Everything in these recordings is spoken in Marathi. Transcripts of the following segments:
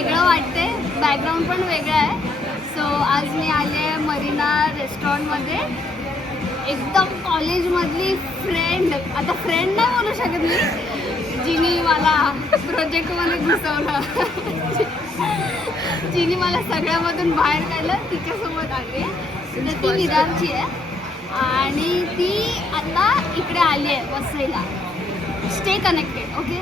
वेगळं वाटते, बॅकग्राऊंड पण वेगळं आहे. सो आज मी आले आहे मरीना रेस्टॉरंटमध्ये. एकदम कॉलेजमधली फ्रेंड, आता फ्रेंड नाही बोलू शकत मी, जिने मला प्रोजेक्टमध्ये घुसवलं, जिने मला सगळ्यामधून बाहेर काढलं, तिच्यासोबत आली आहे. तर ती विरारची आहे आणि ती आता इकडे आली आहे वसईला. Stay connected, okay.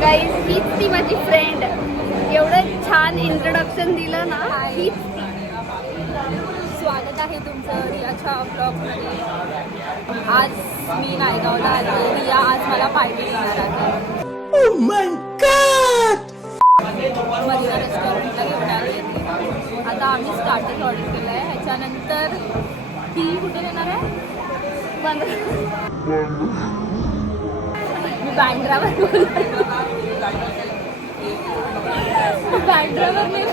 गाईज हीच ती माझी फ्रेंड. एवढं छान इंट्रोडक्शन दिलं ना, हीच ती. स्वागत आहे तुमचं रियाच्या ब्लॉगमध्ये. आज मी नायगावला आले. रिया आज मला पार्टी देणार आहे. Oh my God! मरीना रेस्टॉरंटला घेऊन आले. आता आम्ही स्टार्टर ऑर्डर केलं आहे. ह्याच्यानंतर ती कुठे देणार आहे? मी बँड्रावर बँड्रावर नाही,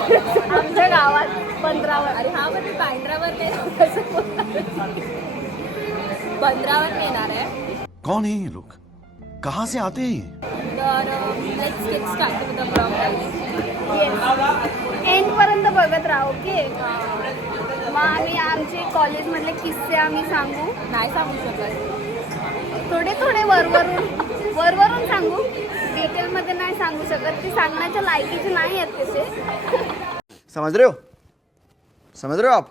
आमच्या गावात 15वर. अरे हा म्हणजे बँड्रावर नाही, बंद्रावर येणार आहे. कौन है ये लोग? कहाँ से आते हैं? तर let's get start with the blog. End पर्यंत बघत राहा, ओके. मग आम्ही आमचे कॉलेजमधले किस्से आम्ही सांगू. नाही सांगू शकत. थोडे वरवरून सांगू. डिटेलमध्ये नाही सांगू शकत, ते सांगण्याच्या लायकीचे नाही आहेत तसे. समझ रहे हो? समझ रहे हो आप?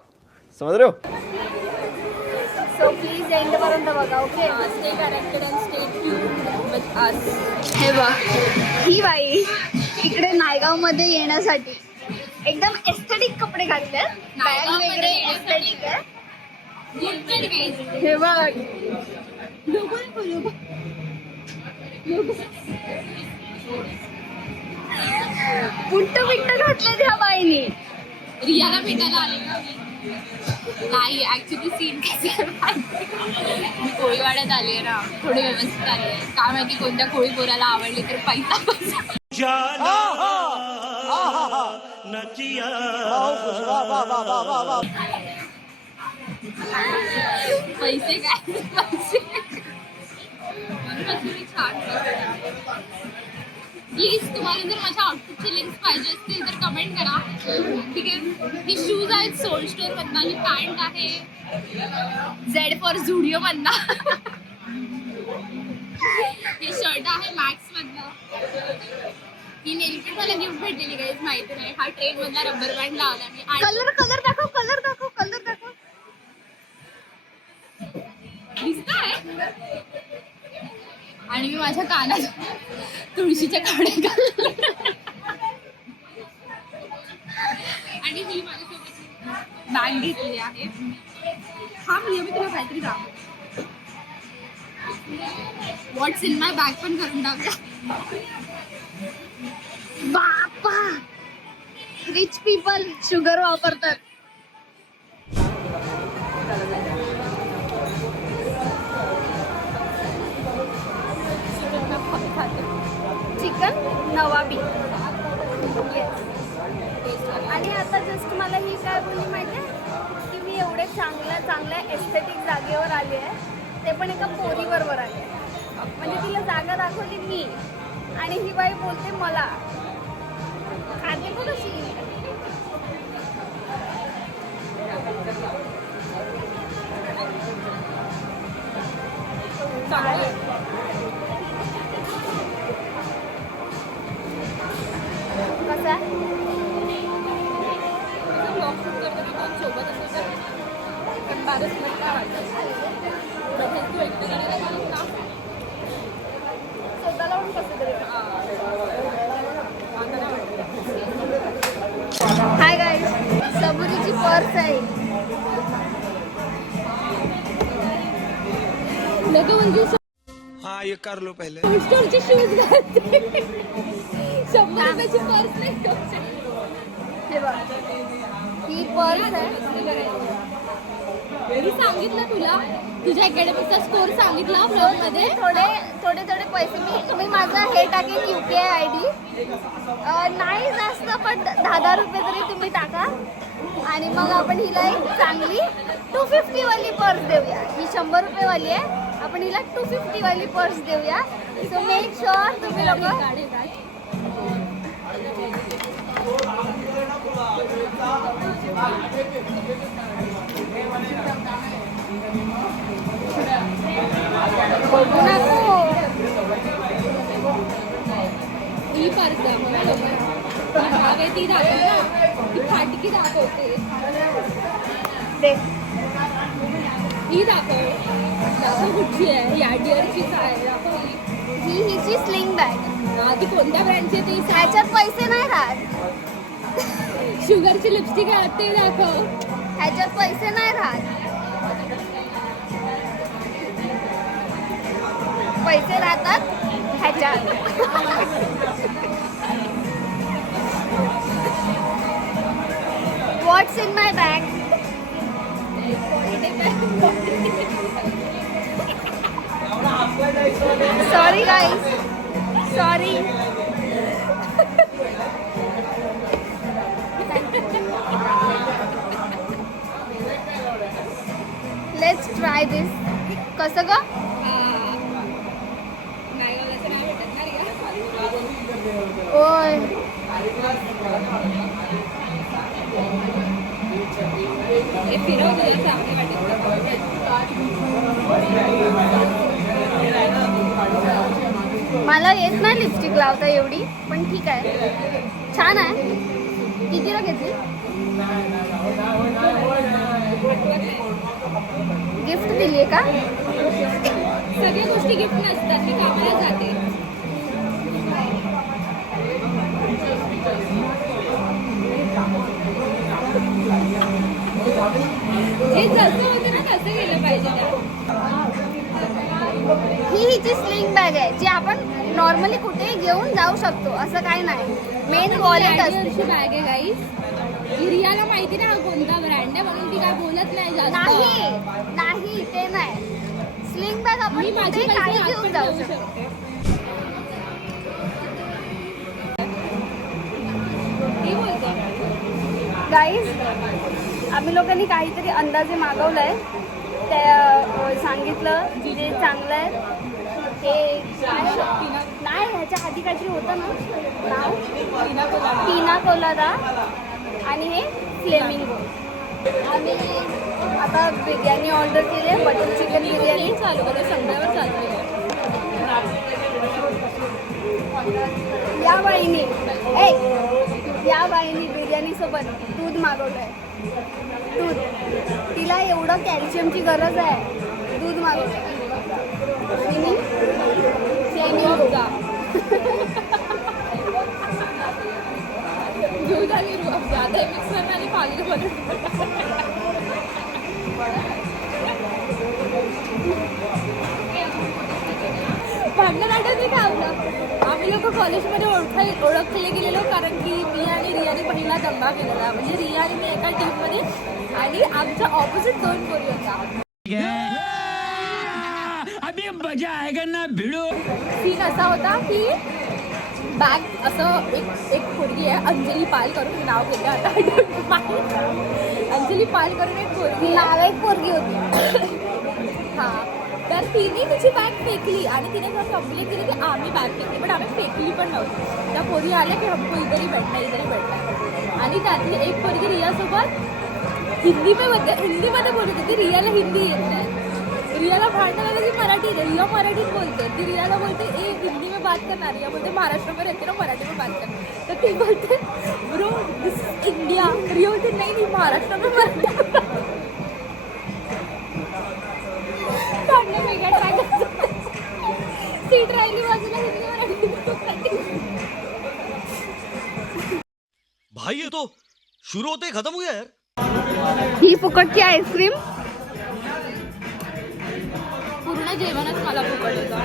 समझ रहे हो? सो प्लीज एंड पर्यंत बघा, okay. Stay connected and stay tuned with us. हे बघ, ही बाई इकडे नायगावमध्ये येण्यासाठी एकदम एस्थेटिक कपडे घातले, बॅग वगैरे एस्थेटिक आहे. हे बघ, बुट्ट घातले त्या बाईनी. रियाला भेटायला आले का नाही? ऍक्च्युली सीन मी कोळीवाड्यात आले ना, थोडी व्यवस्थित आली आहे. काय माहिती कोणत्या कोळी पोराला आवडली तर पैसा पैसे काय छान. प्लीज तुम्हाला जर माझ्या आउटफिटचे लिंक्स पाहिजे असतील तर कमेंट करा, ठीक आहे. ही शूज आहेत सोल्ड स्टोर मधनं, ही पॅन्ट आहे झेड फॉर झुडिओ मधनं, हे शर्ट आहे मॅक्स मधनं. ही नेलपेंट मला गिफ्ट भेटलेली काहीच माहिती नाही. हा ट्रेन मधला रबर बँड लावला मी. कलर दाखव. दिसतंय. आणि मी माझ्या कानात तुळशीच्या काड्या घालल्या. आणि मी माझ्यासोबत बॅग घेतली आहे. हा मी तुला काहीतरी दाखव. व्हॉट्स इन माय बॅग पण करून टाकूया. बापा, रिच पीपल शुगर वापरतात. चिकन नवाबी. आणि आता जस्ट मला ही काय बोलली माहिती आहे की मी एवढे चांगल्या एस्थेटिक जागेवर आली आहे, ते पण एका पोरीबरोबर आली आहे. म्हणजे तिला जागा दाखवली मी आणि ही बाई बोलते मला खाते बघ कशी. कसा सोबत असेल तर कंटाळच नाही काय वाटत. तू एकटे का स्वतःला पण कसं तरी. हाय गाईज, सबुरीची पर्स आहे. नको म्हणजे हाँ ये कर लो पहले. स्टोरचे शूज घालते. 100 रुपयाची पर्स नाही. हे बघ, ही पर्स आहे. मी सांगितलं तुला तुझ्या अकॅडमीचा स्कोर सांगितला ब्लॉग मध्ये. थोडे पैसे मी माझा हे टाकेन UPI ID. नाही जास्त पण 10 रुपये तरी तुम्ही टाका आणि मग आपण हिला एक चांगली 250 वाली पर्स देऊया. ही 100 रुपये वाली आहे, आपण हिला 250 वाली पर्स देऊया. सो मेक शुअर तुम्ही लोक ही पर्स दाखव ती दाखव ना, ती फाटकी दाखवते. ही दाखव कुठची आहे, याडियरचीच आहे. दाखव ही हिची स्लिंग बॅग. ती कोणत्या ब्रँडची ती. ह्याच्यात पैसे नाही राहत. शुगरची लिपस्टिक आहे ते दाखव. ह्याच्यात पैसे नाही राहत. पैसे राहतात ह्याच्यात. What's in my bag. Sorry guys, sorry. Let's try this. कसं ग? ओय मला येत नाही लिपस्टिक लावता एवढी, पण ठीक आहे, छान आहे. कितीला घेतली? गिफ्ट दिली आहे का? सगळ्या गोष्टी गिफ्ट नसतात, मी कामाला जाते. हे जसं होतं ना तसं गेलं पाहिजे. ही हिची स्लिंग बॅग आहे जी आपण नॉर्मली कुठेही घेऊन जाऊ शकतो, असं काही नाही. मेन वॉलेट असते. बॅग आहे गाईस. रियाला माहिती ना कोणता ब्रँड आहे म्हणून ती काय बोलत नाही जास्त. नाही ते नाही. स्लिंग बॅग आपण मी माझी कुठेही काही घेऊन जाऊ शकतो. शकते. गाईज, आम्ही लोकांनी काहीतरी अंदाजे मागवलंय. ते सांगितलं जे चांगलं आहे हे नाही. ह्याच्या आधी काहीतरी होतं ना नाव, टीना कोलादा आणि हे फ्लेमिंगो. आम्ही आता बिर्याणी ऑर्डर केली आहे, बटर चिकन बिर्याणी. चालू होते संध्यावर चालू आहे. या बाईनी बिर्याणीसोबत दूध मागवलं आहे. दूध, तिला एवढं कॅल्शियमची गरज आहे, दूध मागवलं आहे. आणि मी दूध आणि ज्यादा मिक्सर आणि पाणी बनवून भांडण आठवते का आपलं? आम्ही लोक कॉलेजमध्ये ओळखले गेलेलो कारण की मी आणि रियाने पहिला दंगा केलेला. म्हणजे रिया आणि मी एका टीममध्ये आणि आमच्या ऑपोजिट 2 पोरी होता. अभी मजा आएगा ना भिड़ो. सीन असा होता की बॅग असं एक पोरगी आहे अंजली पाल करून, मी नाव घेते आता. अंजली पाल करून एक पोरगी, नाव एक पोरगी होती. हां, तर तिने तिची बॅग फेकली आणि तिने जर कंप्लेंट केली की आम्ही बॅग फेकली, पण आम्ही फेकली पण नव्हती. त्या पोरी आल्या की हमको इधरही बैठना. आणि त्यातली एक पोरगी रियासोबत हिंदीमध्ये बोलत होती. रियाला हिंदी येत नाही. रियाला भांडण आलं की मराठी, रिया मराठीत बोलते. ती रियाला बोलते ए हिंदी में बात करना. रिया बोलते महाराष्ट्र में रहते ना, मराठी में बात करना. तर ती बोलते ब्रो दिस इंडिया. रिया बोलते नहीं महाराष्ट्र में मराठी. भांडण वेगळ्या ट्रॅक सीट राहिली बाजूला, हिंदी मराठी. भाई ये तो शुरू होते ही खत्म हो गया यार. ही फुकटची आईस्क्रीम. पूर्ण जेवणच मला फुकट होतं.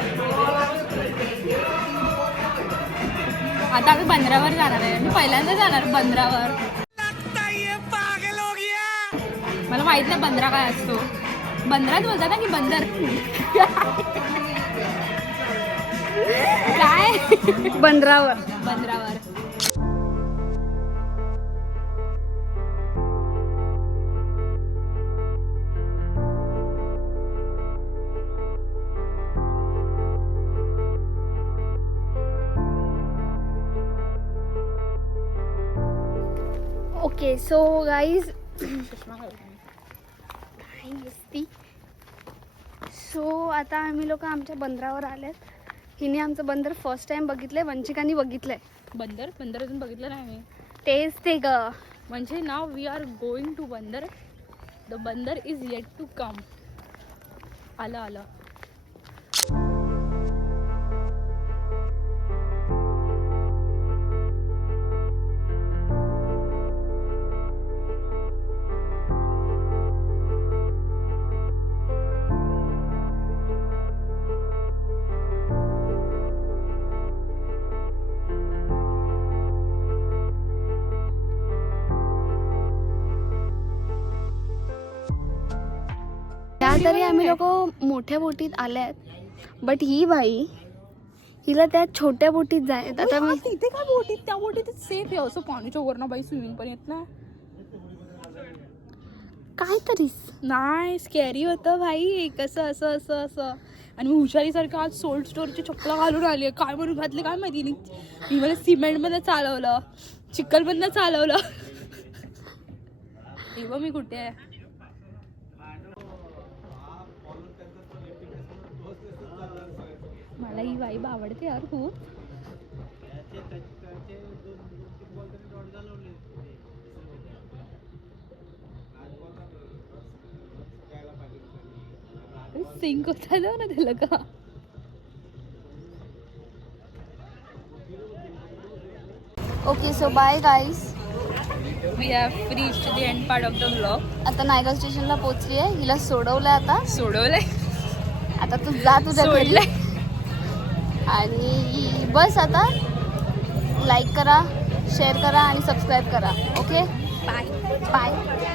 आता आम्ही बंदरावर जाणार आहे. मी पहिल्यांदा जाणार बंदरावर. मला माहित नाही बंदरा काय असतो. बंदरात बोलतात ना की बंदर. काय बंदरावर. बंदरावर. ओके सो गाईज सो आता आम्ही लोक आमच्या बंदरावर आल्यात. हिने आमचं बंदर फर्स्ट टाइम बघितलंय, वंशिकाने बघितलंय. बंदर बंदर अजून बघितलं नाही मी. तेच ते ग. म्हणजे now we R going to बंदर. द बंदर इज येट टू कम. आलं आलं. तरी आम्ही लोक मोठ्या बोटीत आल्यात, बट ही बाई हिला त्या छोट्या बोटीत जायत. आता मी तिथे काय बोटीत, त्या बोटीत सेफ आहे. असं पाणीच्या वरनं बाई स्विमिंग पण येत ना. काय तरीस नाही स्कॅरी होतं भाई. कसं असं असं असं. आणि मी हुशारीसारखं आज सोल्ड स्टोअरची चप्पला घालून आली आहे. काय म्हणून घातली काय माहिती नाही. मी मला सिमेंटमध्ये चालवलं, चिखलमधनं चालवलं. एवढं मी कुठे आहे. मला ही वाईब आवडते यार खूप. सिंक होता ना त्याला का. Okay so bye guys. We have reached the end part of the blog. आता नायगाव स्टेशनला पोहोचली आहे. हिला सोडवलंय आता. सोडवलंय आता तू जा तुझ्या घरी. सोडलंय. आणि बस आता लाईक करा, शेअर करा आणि सबस्क्राईब करा. Okay bye bye.